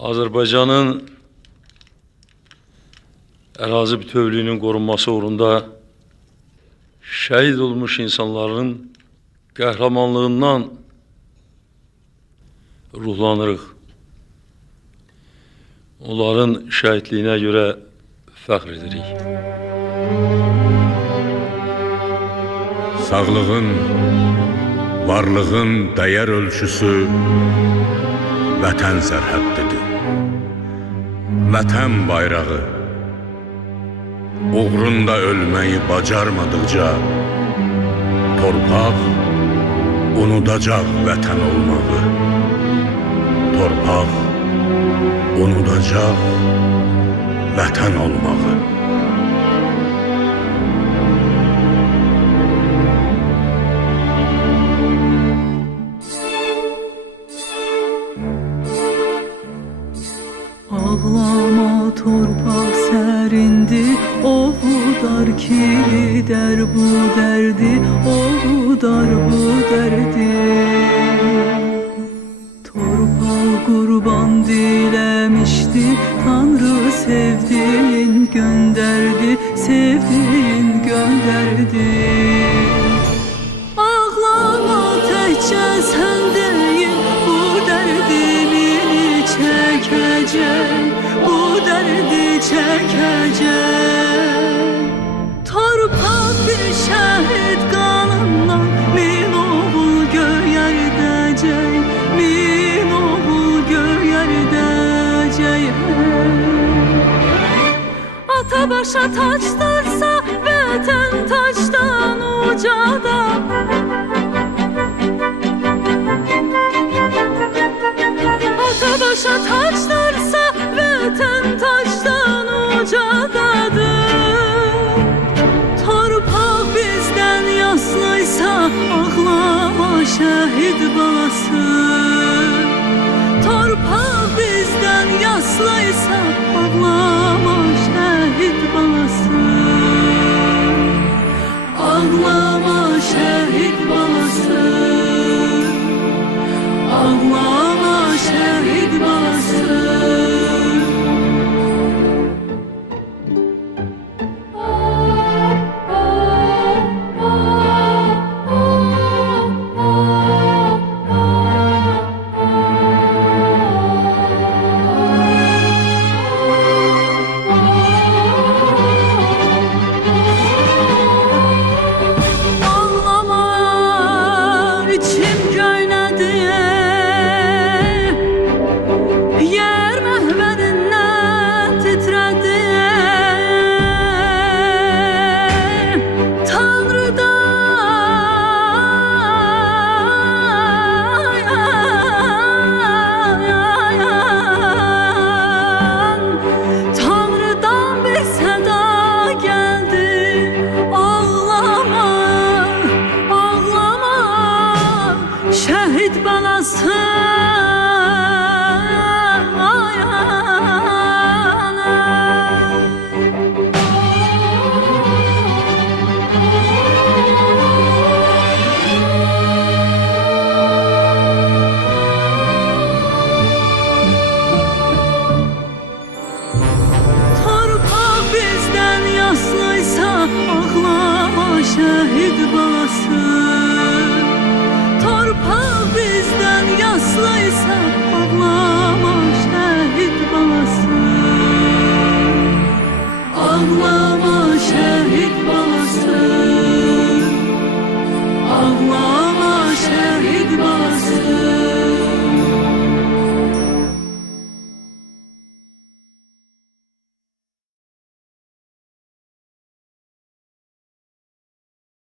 Azərbaycanın ərazi bütövlüyünün qorunması uğrunda şəhid olmuş insanların qəhrəmanlığından ruhlanırıq. Onların şəhidliyinə görə fəxr edirik. Sağlığın, varlığın dəyər ölçüsü vətən sərhəddidir. Vətən bayrağı uğrunda ölməyi bacarmadıqca torpaq unudacaq vətən olmağı. Torpaq unudacaq vətən olmağı. Ağlama torpak serindi. Ovudar kiri der bu derdi. Ovudar bu derdi. Torpağı kurban dilemişti. Tanrı sevdiğin gönderdi. Sevdiğin gönderdi. Ağlama təkcə sən deyil Bu dərdimi çəkəcək Çəkəcək Torpaq bir şəhid qanından Min oğul göyərdəcək Min oğul göyərdəcək Ata başa taçdırsa Vətən taçdan ucada Ağlama şəhid Şəhid balası Ay,